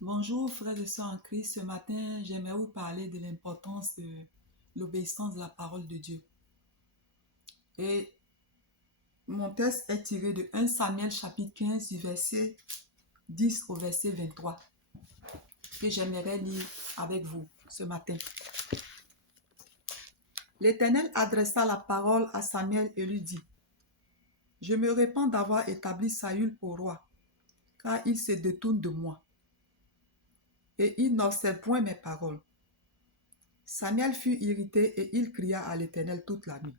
Bonjour frères et sœurs en Christ. Ce matin, j'aimerais vous parler de l'importance de l'obéissance de la parole de Dieu. Et mon texte est tiré de 1 Samuel chapitre 15 du verset 10 au verset 23 que j'aimerais lire avec vous ce matin. L'Éternel adressa la parole à Samuel et lui dit: Je me répands d'avoir établi Saül pour roi, car il se détourne de moi et il n'observe point mes paroles. Samuel fut irrité et il cria à l'Éternel toute la nuit.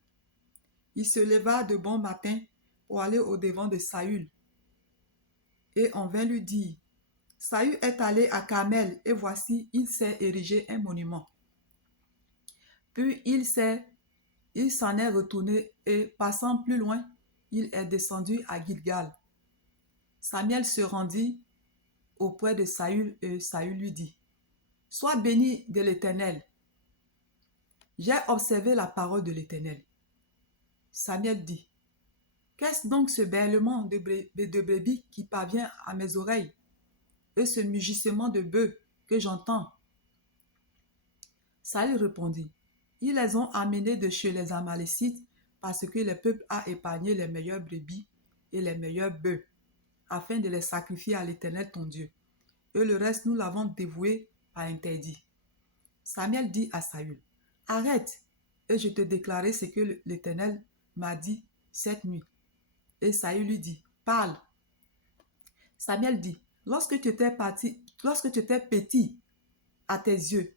Il se leva de bon matin pour aller au-devant de Saül. Et on vint lui dire: Saül est allé à Carmel et voici, il s'est érigé un monument. Puis il s'en est retourné et passant plus loin, il est descendu à Gilgal. Samuel se rendit auprès de Saül et Saül lui dit: Sois béni de l'Éternel. J'ai observé la parole de l'Éternel. Samuel dit: Qu'est-ce donc ce bêlement de brebis qui parvient à mes oreilles et ce mugissement de bœufs que j'entends? Saül répondit: Ils les ont amenés de chez les Amalécites parce que le peuple a épargné les meilleures brebis et les meilleurs bœufs, afin de les sacrifier à l'Éternel ton Dieu. Et le reste, nous l'avons dévoué par interdit. Samuel dit à Saül: Arrête, et je te déclarerai ce que l'Éternel m'a dit cette nuit. Et Saül lui dit: Parle. Samuel dit: Lorsque tu étais petit à tes yeux,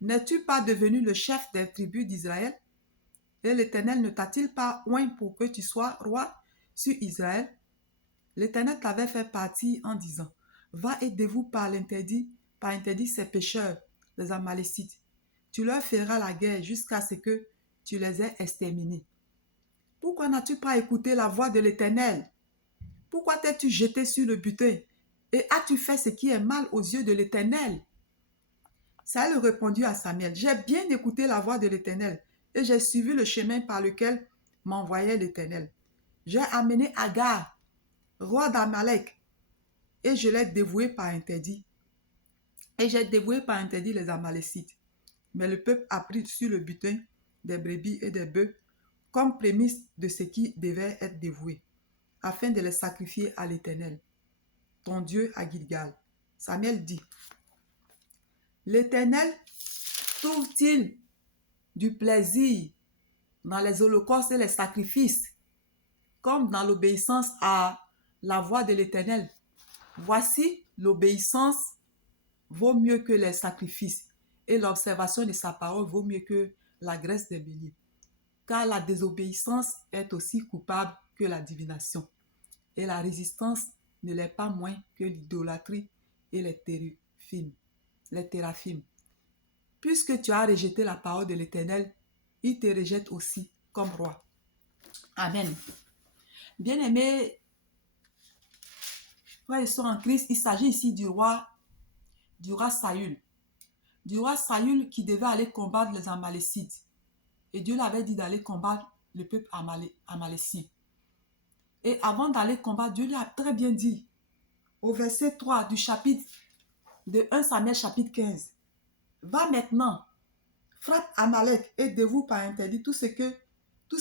n'es-tu pas devenu le chef des tribus d'Israël? Et l'Éternel ne t'a-t-il pas oint pour que tu sois roi sur Israël? L'Éternel t'avait fait partir en disant: Va et dévoue par interdit ces pécheurs, les Amalécites. Tu leur feras la guerre jusqu'à ce que tu les aies exterminés. Pourquoi n'as-tu pas écouté la voix de l'Éternel? Pourquoi t'es-tu jeté sur le butin? Et as-tu fait ce qui est mal aux yeux de l'Éternel? Saül répondit à Samuel: J'ai bien écouté la voix de l'Éternel et j'ai suivi le chemin par lequel m'envoyait l'Éternel. J'ai amené Agar, roi d'Amalek, et je l'ai dévoué par interdit. Et j'ai dévoué par interdit les Amalécites. Mais le peuple a pris sur le butin des brebis et des bœufs comme prémisse de ce qui devait être dévoué, afin de les sacrifier à l'Éternel, ton Dieu à Gilgal. Samuel dit: L'Éternel trouve-t-il du plaisir dans les holocaustes et les sacrifices, comme dans l'obéissance à la voix de l'Éternel? Voici, l'obéissance vaut mieux que les sacrifices, et l'observation de sa parole vaut mieux que la graisse des béliers. Car la désobéissance est aussi coupable que la divination, et la résistance ne l'est pas moins que l'idolâtrie et les téraphimes. Puisque tu as rejeté la parole de l'Éternel, il te rejette aussi comme roi. Amen. Bien-aimés, frères et sœurs en Christ, il s'agit ici du roi Saül. Du roi Saül qui devait aller combattre les Amalécites. Et Dieu l'avait dit d'aller combattre le peuple amalécien. Et avant d'aller combattre, Dieu lui a très bien dit, au verset 3 du chapitre de 1 Samuel chapitre 15, va maintenant, frappe Amalek et dévoue par interdit tout ce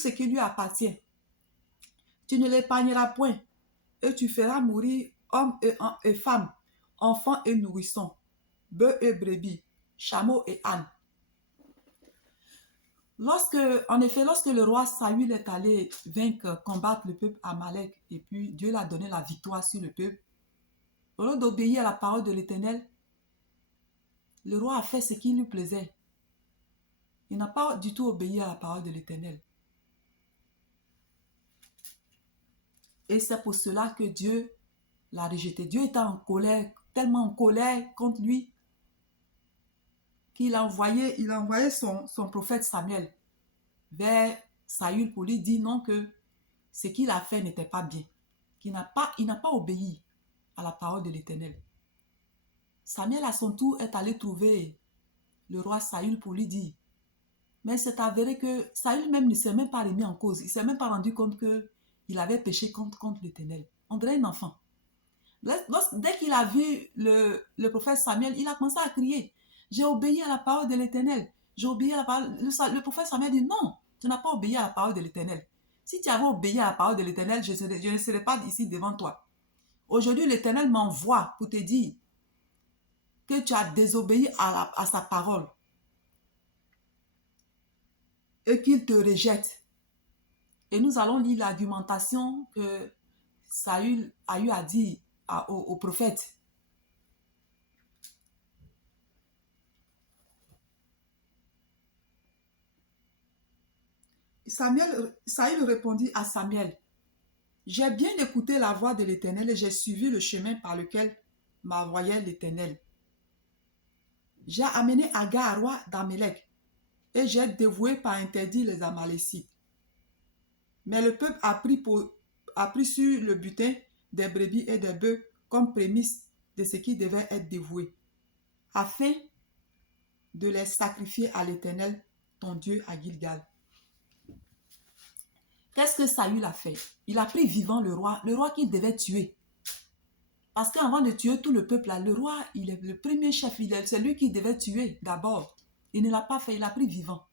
qui lui appartient. Tu ne l'épargneras point et tu feras mourir hommes et femmes, enfants et nourrissons, bœufs et brebis, chameaux et ânes. Lorsque le roi Saül est allé combattre le peuple Amalek, et puis Dieu l'a donné la victoire sur le peuple, au lieu d'obéir à la parole de l'Éternel, le roi a fait ce qui lui plaisait. Il n'a pas du tout obéi à la parole de l'Éternel. Et c'est pour cela que Dieu l'a rejeté. Dieu était en colère, tellement en colère contre lui, qu'il a envoyé son prophète Samuel vers Saül pour lui dire non, que ce qu'il a fait n'était pas bien. Il n'a pas obéi à la parole de l'Éternel. Samuel à son tour est allé trouver le roi Saül pour lui dire. Mais c'est avéré que Saül même ne s'est même pas remis en cause. Il ne s'est même pas rendu compte qu'il avait péché contre l'Éternel. On dirait un enfant. Dès qu'il a vu le prophète Samuel, il a commencé à crier. J'ai obéi à la parole de l'Éternel. J'ai obéi à la parole. Le prophète Samuel dit non, tu n'as pas obéi à la parole de l'Éternel. Si tu avais obéi à la parole de l'Éternel, je ne serais pas ici devant toi. Aujourd'hui, l'Éternel m'envoie pour te dire que tu as désobéi à sa parole et qu'il te rejette. Et nous allons lire l'argumentation que Saül a eu à dire au prophète. Saül répondit à Samuel, j'ai bien écouté la voix de l'Éternel et j'ai suivi le chemin par lequel m'envoyait l'Éternel. J'ai amené Agar, roi d'Amalek, et j'ai dévoué par interdit les Amalécites. Mais le peuple a pris sur le butin des brebis et des bœufs comme prémisse de ce qui devait être dévoué, afin de les sacrifier à l'Éternel, ton Dieu, à Gilgal. Qu'est-ce que Saül a fait? Il a pris vivant le roi qu'il devait tuer. Parce qu'avant de tuer tout le peuple, le roi, il est le premier chef, c'est lui qui devait tuer d'abord. Il ne l'a pas fait, il a pris vivant.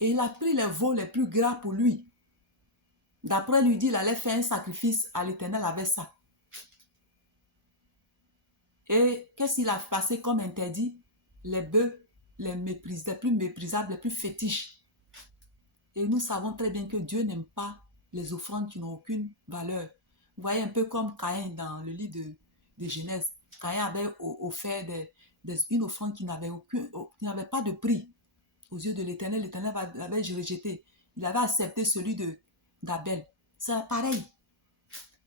Et il a pris les veaux les plus gras pour lui. D'après lui dit, il allait faire un sacrifice à l'Éternel avec ça. Et qu'est-ce qu'il a passé comme interdit? Les bœufs, les plus méprisables, les plus fétiches. Et nous savons très bien que Dieu n'aime pas les offrandes qui n'ont aucune valeur. Vous voyez, un peu comme Caïn dans le livre de Genèse. Caïn avait offert une offrande qui n'avait pas de prix aux yeux de l'Éternel. L'Éternel l'avait rejeté. Il avait accepté celui d'Abel. C'est pareil.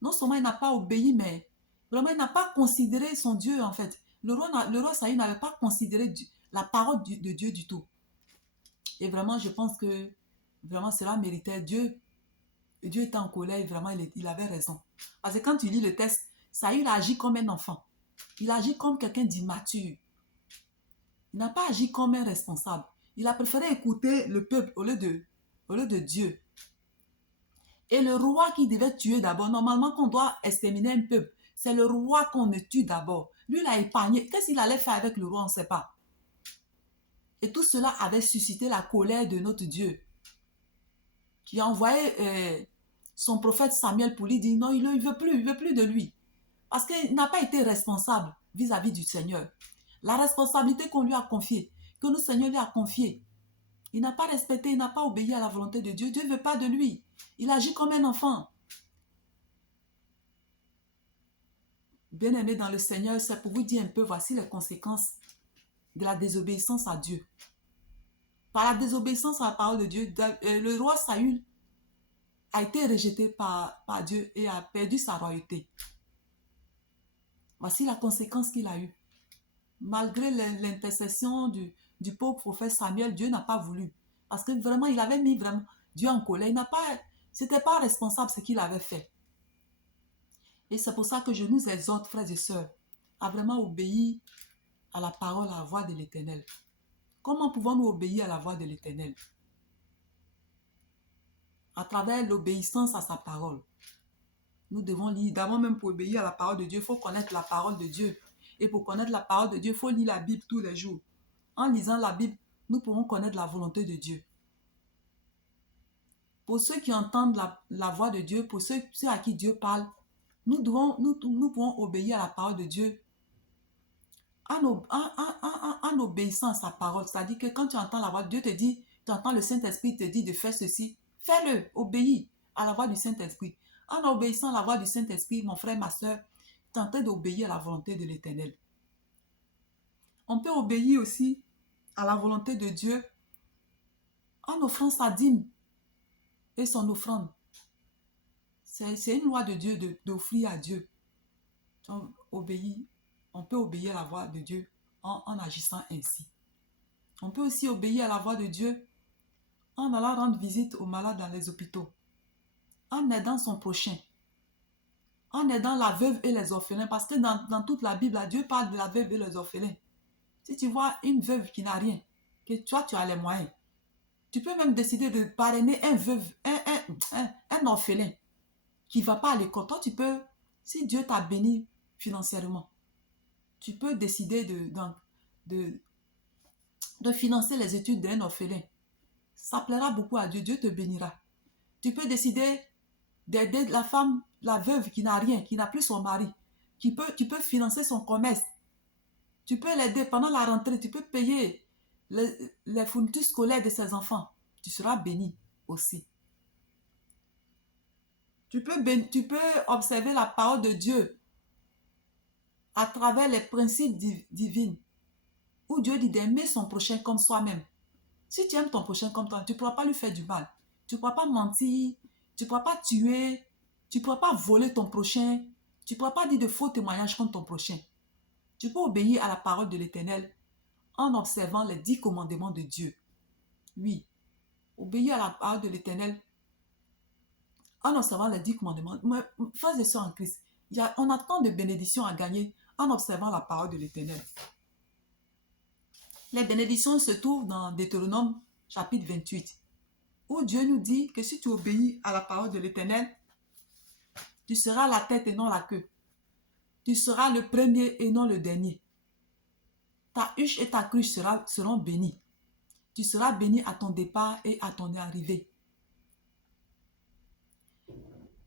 Non seulement il n'a pas obéi, mais vraiment il n'a pas considéré son Dieu en fait. Le roi Saül n'avait pas considéré la parole de Dieu du tout. Et vraiment, je pense que vraiment cela méritait Dieu. Dieu était en colère et vraiment il avait raison. Parce que quand tu lis le texte, Saül a agi comme un enfant. Il a agi comme quelqu'un d'immature. Il n'a pas agi comme un responsable. Il a préféré écouter le peuple au lieu de Dieu. Et le roi qui devait tuer d'abord, normalement qu'on doit exterminer un peuple, c'est le roi qu'on ne tue d'abord. Lui, il a épargné. Qu'est-ce qu'il allait faire avec le roi, on ne sait pas. Et tout cela avait suscité la colère de notre Dieu, qui a envoyé son prophète Samuel pour lui dire non, il ne veut plus de lui. Parce qu'il n'a pas été responsable vis-à-vis du Seigneur. La responsabilité qu'on lui a confiée, que le Seigneur lui a confiée, il n'a pas respecté, il n'a pas obéi à la volonté de Dieu. Dieu ne veut pas de lui. Il agit comme un enfant. Bien-aimé dans le Seigneur, c'est pour vous dire un peu, voici les conséquences de la désobéissance à Dieu. Par la désobéissance à la parole de Dieu, le roi Saül a été rejeté par Dieu et a perdu sa royauté. Voici la conséquence qu'il a eue. Malgré l'intercession du pauvre prophète Samuel, Dieu n'a pas voulu. Parce que vraiment, il avait mis vraiment Dieu en colère. C'était pas responsable ce qu'il avait fait. Et c'est pour ça que je nous exhorte, frères et sœurs, à vraiment obéir à la parole, à la voix de l'Éternel. Comment pouvons-nous obéir à la voix de l'Éternel? À travers l'obéissance à sa parole. Nous devons lire, d'abord même pour obéir à la parole de Dieu, il faut connaître la parole de Dieu. Et pour connaître la parole de Dieu, il faut lire la Bible tous les jours. En lisant la Bible, nous pourrons connaître la volonté de Dieu. Pour ceux qui entendent la voix de Dieu, pour ceux à qui Dieu parle, nous pouvons obéir à la parole de Dieu en obéissant à sa parole. C'est-à-dire que quand tu entends la voix de Dieu, te dit, tu entends le Saint-Esprit te dit de faire ceci, fais-le, obéis à la voix du Saint-Esprit. En obéissant à la voix du Saint-Esprit, mon frère, ma soeur, tu es en train d'obéir à la volonté de l'Éternel. On peut obéir aussi à la volonté de Dieu en offrant sa dîme et son offrande. C'est une loi de Dieu d'offrir à Dieu. On peut obéir à la voix de Dieu en agissant ainsi. On peut aussi obéir à la voix de Dieu en allant rendre visite aux malades dans les hôpitaux, en aidant son prochain, en aidant la veuve et les orphelins, parce que dans toute la Bible, Dieu parle de la veuve et les orphelins. Si tu vois une veuve qui n'a rien, que toi tu as les moyens, tu peux même décider de parrainer un orphelin qui ne va pas à l'école. Toi, tu peux Si Dieu t'a béni financièrement, tu peux décider de financer les études d'un orphelin. Ça plaira beaucoup à Dieu, Dieu te bénira. Tu peux décider d'aider la femme, la veuve qui n'a rien, qui n'a plus son mari. Tu peux financer son commerce. Tu peux l'aider pendant la rentrée, tu peux payer les fournitures scolaires de ses enfants. Tu seras béni aussi. Tu peux observer la parole de Dieu à travers les principes divins, où Dieu dit d'aimer son prochain comme soi-même. Si tu aimes ton prochain comme toi, tu ne pourras pas lui faire du mal. Tu ne pourras pas mentir, tu ne pourras pas tuer, tu ne pourras pas voler ton prochain, tu ne pourras pas dire de faux témoignages contre ton prochain. Tu peux obéir à la parole de l'Éternel en observant les 10 commandements de Dieu. Oui, obéir à la parole de l'Éternel en observant les 10 commandements. Frères et sœurs en Christ, on a tant de bénédictions à gagner en observant la parole de l'Éternel. Les bénédictions se trouvent dans Deutéronome chapitre 28, où Dieu nous dit que si tu obéis à la parole de l'Éternel, tu seras la tête et non la queue. Tu seras le premier et non le dernier. Ta huche et ta cruche seront bénies. Tu seras béni à ton départ et à ton arrivée.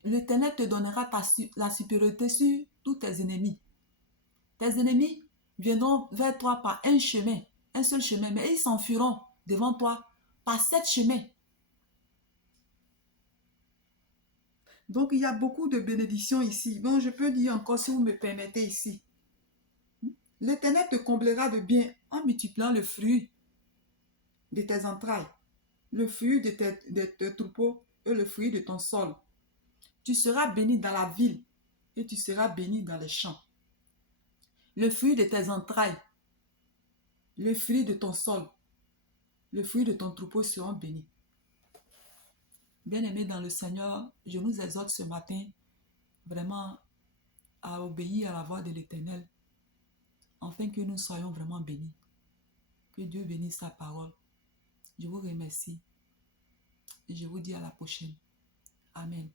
L'Éternel te donnera la supériorité sur tous tes ennemis. Tes ennemis viendront vers toi par un seul chemin, mais ils s'enfuiront devant toi par 7 chemins. Donc, il y a beaucoup de bénédictions ici. Bon, je peux dire encore, si vous me permettez ici. L'Éternel te comblera de bien en multipliant le fruit de tes entrailles, le fruit de tes troupeaux et le fruit de ton sol. Tu seras béni dans la ville et tu seras béni dans les champs. Le fruit de tes entrailles, le fruit de ton sol, le fruit de ton troupeau seront bénis. Bien-aimés dans le Seigneur, je nous exhorte ce matin vraiment à obéir à la voix de l'Éternel, afin que nous soyons vraiment bénis. Que Dieu bénisse sa parole. Je vous remercie et je vous dis à la prochaine. Amen.